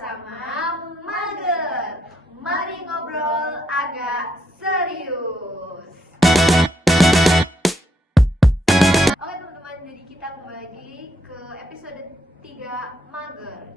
bersama Mager. Mari ngobrol agak serius. Oke teman-teman, jadi kita kembali ke episode 3 Mager.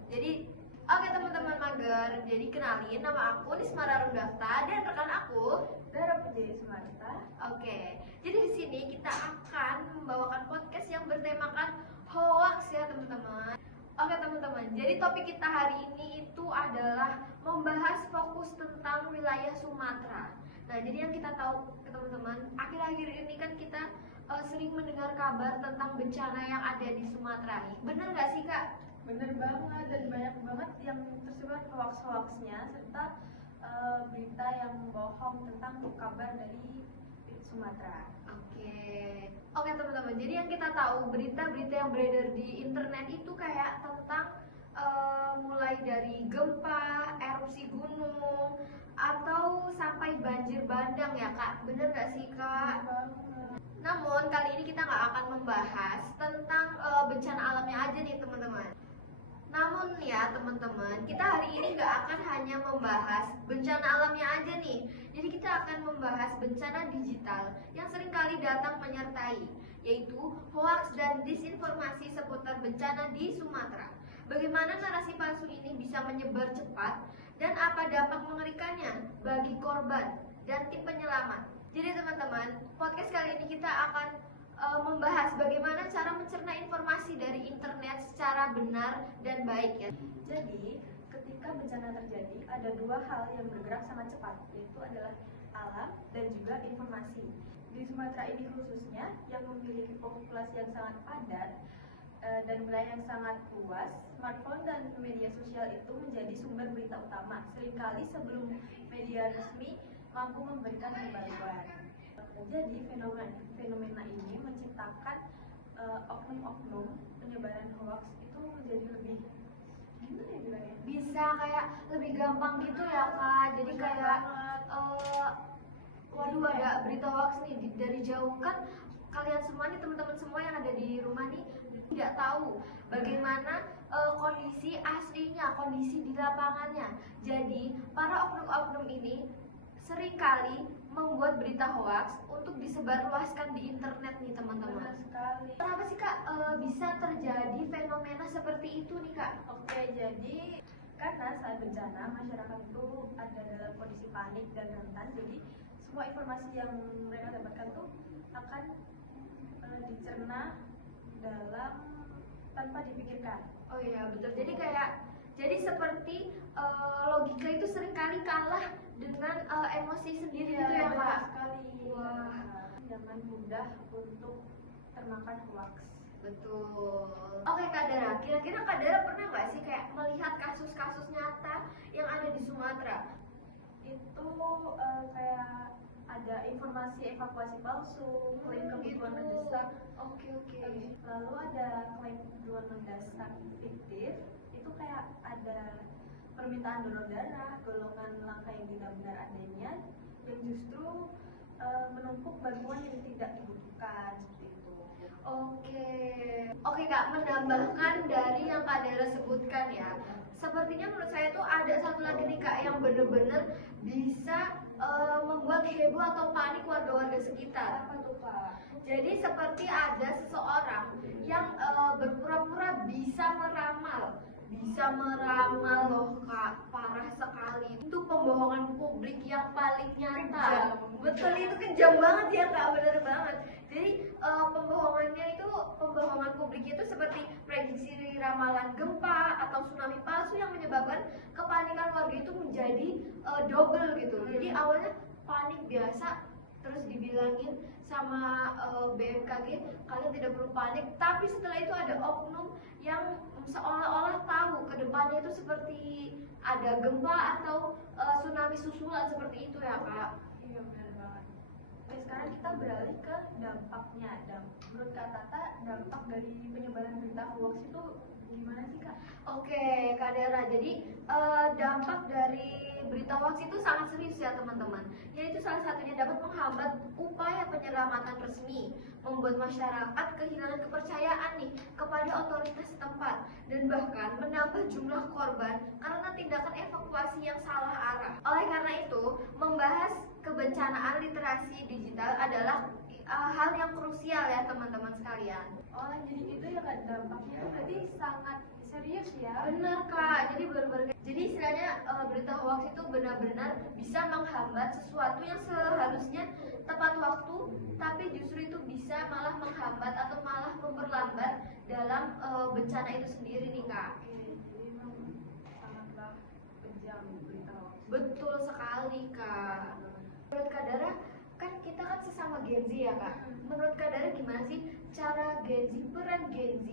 Oke teman-teman Mager, jadi kenalin, nama aku Nisma Rarundafta dan rekan aku Dara Puji Sumarta. Oke, jadi di sini kita akan membawakan podcast yang bertemakan hoax ya teman-teman. Oke teman-teman, jadi topik kita hari ini itu adalah membahas fokus tentang wilayah Sumatera. Nah, jadi yang kita tahu teman-teman, akhir-akhir ini kan kita sering mendengar kabar tentang bencana yang ada di Sumatera. Bener nggak sih Kak? Bener banget, dan banyak banget yang tersebar hoax-hoaxnya serta berita yang bohong tentang kabar dari Sumatera. Oke teman-teman. Jadi yang kita tahu berita-berita yang beredar di internet itu kayak tentang mulai dari gempa, erupsi gunung, atau sampai banjir bandang ya Kak. Bener nggak sih Kak? Namun kali ini kita nggak akan membahas tentang bencana alamnya aja nih teman-teman. Namun ya teman-teman, kita hari ini nggak akan hanya membahas bencana alamnya aja nih. Jadi kita akan membahas bencana digital yang seringkali datang menyertai, yaitu hoax dan disinformasi seputar bencana di Sumatera. Bagaimana narasi palsu ini bisa menyebar cepat dan apa dampak mengerikannya bagi korban dan tim penyelamat. Jadi teman-teman, podcast kali ini kita akan membahas bagaimana cara mencerna informasi dari internet secara benar dan baik ya. Jadi, ketika bencana terjadi, ada dua hal yang bergerak sangat cepat, yaitu adalah alam dan juga informasi. Di Sumatera ini khususnya, yang memiliki populasi yang sangat padat dan wilayah yang sangat luas, smartphone dan media sosial itu menjadi sumber berita utama. Seringkali sebelum media resmi mampu memberikan pembaruan. Jadi fenomena ini menciptakan oknum-oknum penyebaran hoax itu menjadi lebih gimana ya bilangnya? Bisa kayak lebih gampang gitu ya Kak. Jadi kayak waduh ada berita hoax nih dari jauh kan kalian semua nih teman-teman semua yang ada di rumah nih tidak tahu bagaimana kondisi aslinya, kondisi di lapangannya. Jadi para oknum-oknum ini seringkali membuat berita hoax untuk disebarluaskan di internet nih teman-teman. Sekali. Kenapa sih Kak bisa terjadi fenomena seperti itu nih Kak? Oke, jadi karena saat bencana masyarakat itu ada dalam kondisi panik dan rentan, jadi semua informasi yang mereka dapatkan tuh akan dicerna dalam tanpa dipikirkan. Oh iya betul. Jadi seperti logika itu seringkali kalah dengan emosi sendiri gitu ya Kak. Sekali. Wah, Jangan mudah untuk termakan hoax. betul. Oke Kak Dara, kira-kira Kak Dara pernah nggak sih kayak melihat kasus-kasus nyata yang ada di Sumatera? Itu kayak ada informasi evakuasi palsu, klaim kebutuhan mendesak. Oke. Lalu ada klaim kebutuhan mendesak fiktif. Itu kayak ada permintaan donor darah, golongan langka yang tidak benar adanya, yang justru menumpuk bantuan yang tidak dibutuhkan seperti itu. Oke Kak, menambahkan dari yang Kak Dara sebutkan ya, sepertinya menurut saya tuh ada satu lagi nih Kak yang bener-bener bisa membuat heboh atau panik warga-warga sekitar. Apa tuh Kak? Jadi seperti ada seseorang yang berpura-pura bisa meramal loh Kak, parah sekali. Itu pembohongan publik yang paling nyata. Betul, itu kejam banget ya Kak, bener banget. Jadi pembohongan publik itu seperti prediksi ramalan gempa atau tsunami palsu yang menyebabkan kepanikan warga itu menjadi double gitu. Jadi awalnya panik biasa, terus dibilangin sama BMKG kalian tidak perlu panik, tapi setelah itu ada oknum yang seolah-olah tahu ke depannya itu seperti ada gempa atau tsunami susulan seperti itu ya Kak. Iya benar banget. Oke, sekarang kita beralih ke dampaknya. Menurut Kak Tata, dampak dari penyebaran berita hoax itu Gimana sih Kak? Oke, Kak Dara. Jadi dampak dari berita hoax itu sangat serius ya teman-teman. Yaitu salah satunya dapat menghambat upaya penyelamatan resmi, membuat masyarakat kehilangan kepercayaan nih kepada otoritas setempat, dan bahkan menambah jumlah korban karena tindakan evakuasi yang salah arah. Oleh karena itu, membahas kebencanaan literasi digital adalah hal yang krusial ya teman-teman sekalian. Oh, jadi gitu ya Kak, dampaknya itu berarti sangat serius ya. Benar Kak, jadi istilahnya berita hoax itu benar-benar bisa menghambat sesuatu yang seharusnya tepat waktu, tapi justru itu bisa malah menghambat atau malah memperlambat dalam bencana itu sendiri nih Kak. Oke, jadi memang sangatlah kejam berita hoax. Betul sekali Kak. Menurut Kak Dara, kan kita kan sesama Gen Z ya Kak. Menurut Kak Dara gimana sih cara peran Gen Z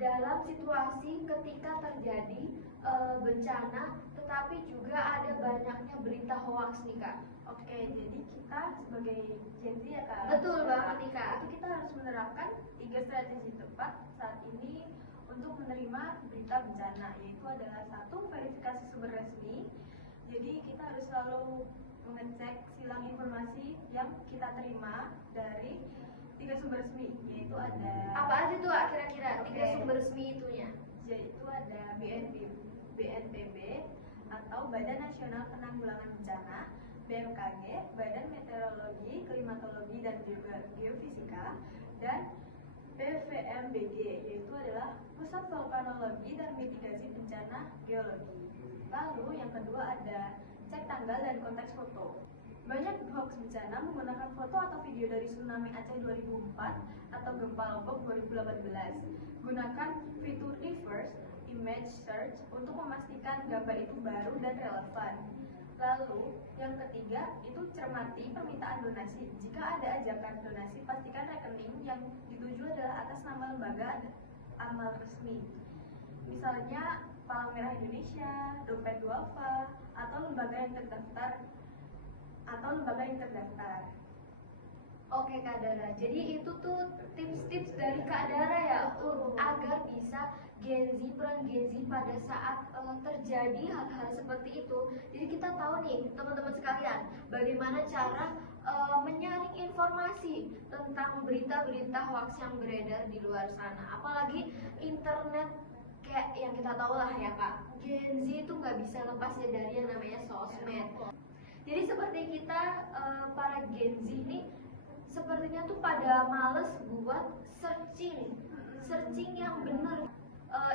dalam situasi ketika terjadi bencana, tetapi juga ada banyaknya berita hoax nih Kak? Oke, jadi kita sebagai Gen Z ya Kak. Betul banget nih Kak. Itu kita harus menerapkan 3 strategi tepat saat ini untuk menerima berita bencana, yaitu adalah 1, verifikasi sumber resmi. Jadi kita harus selalu mengecek silang informasi yang kita terima dari 3 sumber resmi, yaitu ada Apa aja tuh Kak kira-kira 3 Oke. sumber resmi itunya? yaitu ada BNPB atau Badan Nasional Penanggulangan Bencana, BMKG, Badan Meteorologi, Klimatologi dan Geofisika, dan PVMBG, yaitu adalah Pusat Vulkanologi dan Mitigasi Bencana Geologi. Lalu yang kedua ada cek tanggal dan konteks foto. Banyak hoax bencana menggunakan foto atau video dari tsunami Aceh 2004 atau gempa Lombok 2018. Gunakan fitur reverse image search untuk memastikan gambar itu baru dan relevan. Lalu, yang ketiga itu cermati permintaan donasi. Jika ada ajakan donasi, pastikan rekening yang dituju adalah atas nama lembaga amal resmi. Misalnya Palang Merah Indonesia, Dompet Duafa, atau lembaga yang terdaftar. Oke Kak Dara, jadi itu tuh tips-tips dari Kak Dara ya agar bisa peran Gen Z pada saat terjadi hal-hal seperti itu. Jadi kita tahu nih teman-teman sekalian bagaimana cara menyaring informasi tentang berita-berita hoax yang beredar di luar sana. Apalagi internet kayak yang kita tahu lah ya Kak, Gen Z itu nggak bisa lepas ya dari yang namanya sosmed. Jadi seperti kita para Gen Z ini sepertinya tuh pada males buat searching yang benar.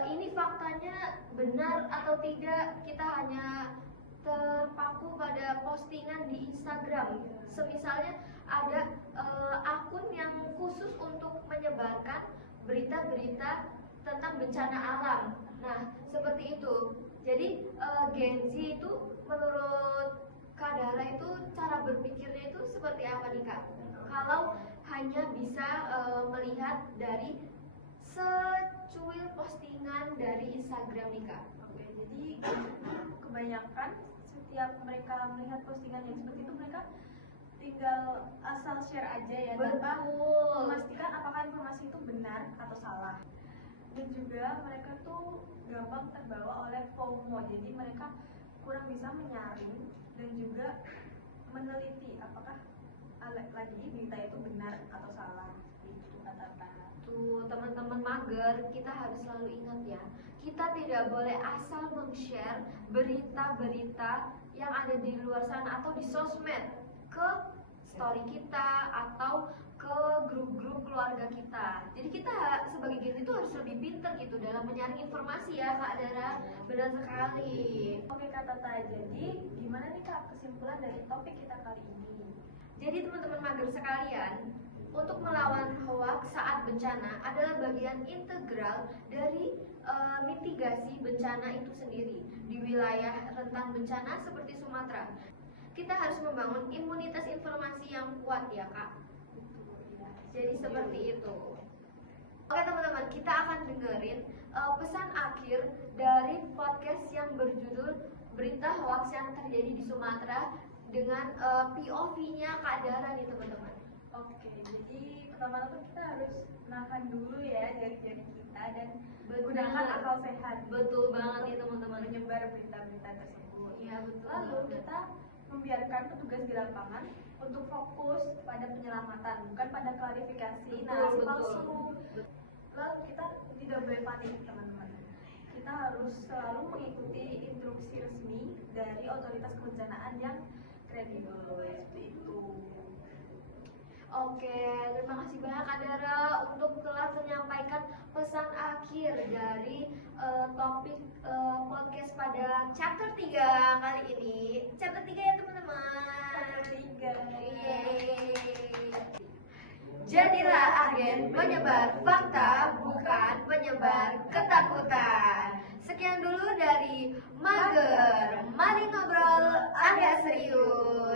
Ini faktanya benar atau tidak, kita hanya terpaku pada postingan di Instagram. Semisalnya ada akun yang khusus untuk menyebarkan berita-berita tentang bencana alam. Nah, seperti itu. Jadi Gen Z itu menurut Kak Dara itu cara berpikirnya itu seperti apa nih Kak? Kalau hanya bisa melihat dari secuil postingan dari Instagram nih Kak. Oke, jadi kebanyakan setiap mereka melihat postingan yang seperti itu, mereka tinggal asal share aja ya, tanpa Betul. memastikan apakah informasi itu benar atau salah. Dan juga mereka tuh gampang terbawa oleh FOMO, jadi mereka kurang bisa menyaring dan juga meneliti apakah lagi berita itu benar atau salah. Itu kata-kata. Tuh teman-teman mager, kita harus selalu ingat ya, kita tidak boleh asal meng-share berita-berita yang ada di luar sana atau di sosmed ke story kita atau ke grup-grup keluarga kita. Jadi kita sebagai Gen Z itu harus lebih pintar gitu dalam menyaring informasi ya Kak Dara. Benar sekali. Oke Kak Tata, jadi gimana nih Kak kesimpulan dari topik kita kali ini? Jadi teman-teman mager sekalian, untuk melawan hoax saat bencana adalah bagian integral dari mitigasi bencana itu sendiri. Di wilayah rentan bencana seperti Sumatera, kita harus membangun imunitas informasi yang kuat ya Kak. Jadi seperti itu. Oke teman-teman, kita akan dengerin pesan akhir dari podcast yang berjudul Berita Hoax yang Terjadi di Sumatera dengan POV-nya Kak Dara nih teman-teman. Oke, jadi pertama-tama kita harus nahan dulu ya jari-jari kita dan Gunakan akal sehat. Betul banget nih teman-teman. Menyebar berita-berita tersebut. Iya, betul. Lalu kita membiarkan petugas di lapangan untuk fokus pada penyelamatan, bukan pada klarifikasi narasi Betul, palsu. Lalu kita tidak boleh panik teman-teman. Kita harus selalu mengikuti instruksi resmi dari otoritas kebencanaan yang kredibel seperti itu. Oke, terima kasih banyak Kak Dara untuk telah menyampaikan pesan akhir dari topik podcast pada chapter 3 kali ini. Chapter 3 ya teman-teman. Yeay. Jadilah agen penyebar fakta, bukan penyebar ketakutan. Sekian dulu dari Mager. Mari ngobrol agak serius.